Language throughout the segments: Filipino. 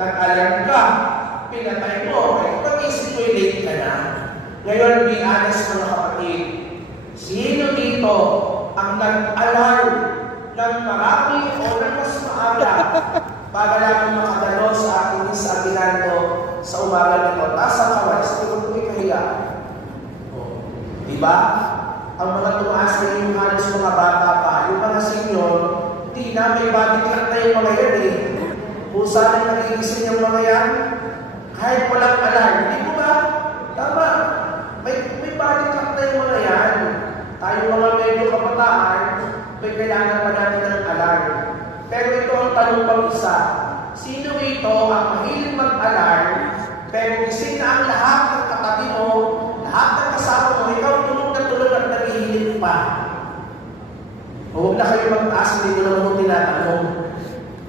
Nag-alarm ka, pinatay mo, ay pag-isip mo'y late ka na. Ngayon, be honest mga kapatid, sino dito ang nag-alarm ng marami o ng mas maaga para lang makadalo sa ating isaginando sa umaga nito? Taas ang kaway, sa tulog ko'y kahiya. Diba? Ang mga tumaas na yung halos mga bata pa, yung mga senior, di na may body clock na yung mga yan eh. Kung saan ang nagigising yung mga yan, kahit walang alarm, hindi mo ba? Tama. May body clock na yung mga yan. Tayo mga medyo kabataan, may kailangan pa natin ng alarm. Pero ito ang tanong pang isa. Sino ito ang mahilig mag-alarm, pero gising na ang lahat ng katabi mo, lahat ng kasama mo, ikaw tulog na tulog at naghihilig pa. Huwag na kayo mag-taas, hindi ko naman mo tinatanong.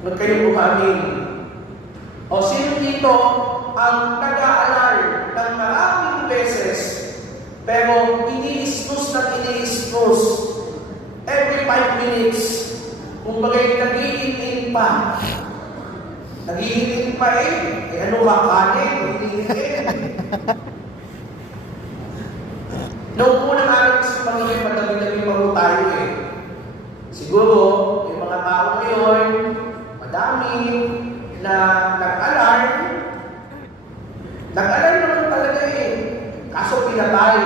Huwag kayo umamin. O sino dito ang nag-a-alarm ng maraming beses, pero ini-snooze na ini-snooze every 5 minutes, kung bagay nag-iingin pa. Nag-iingin pa eh. Ano ba kanin? Nag-iingin. Noong unang araw sa Panginoon, madami-dami pa tayo eh. Siguro, yung mga tao ngayon, madami na nag-alarm. Nag-alarm naman talaga eh. Kaso pinatay.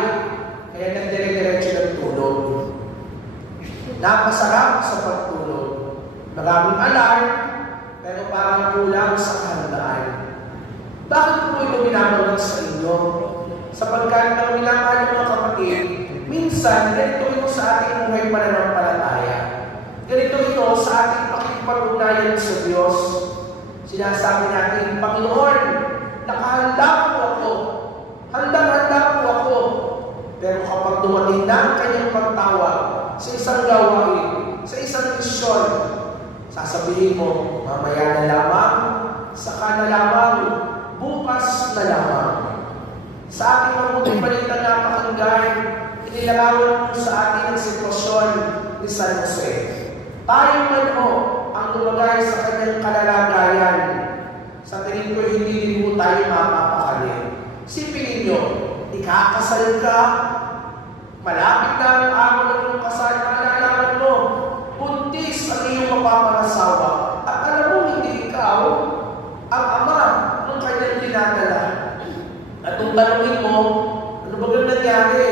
Kaya nagdire-diretso ng tulog. Napasarap sa pagtulog. Maraming alarm, pero parang kulang sa kahandaan. Bakit po ito binabanggit sa inyo? Sapagkat ang minamahal mga kapatid, minsan, ganito ito sa ating buhay pananampalataya. Ganito ito sa ating pakikipag-ugnayan sa Diyos. Sinasabi natin, Panginoon, nakahanda po ako. Handang-handa po ako. Pero kapag dumating na ang kanyang pagtawag sa isang gawain, sa isang misyon, sasabihin mo, mamaya na lamang, saka na lamang, bukas na lamang. Sa ating mabuting balita na pakinggan, inilarawan mo sa ating ang sitwasyon ni San Jose. Tayo man o ang lumagay sa kanyang kalalagayan, sa tingin ko hindi din mo tayo mapapakali. Sipilin nyo, ikakasal ka, malapit na ang araw ng iyong kasal, malalaman mo, buntis ang iyong mapapangasawa. At alam mo, hindi ikaw ang ama ng kanyang dinadala. At kung tanongin mo, ano ba ganun nangyari?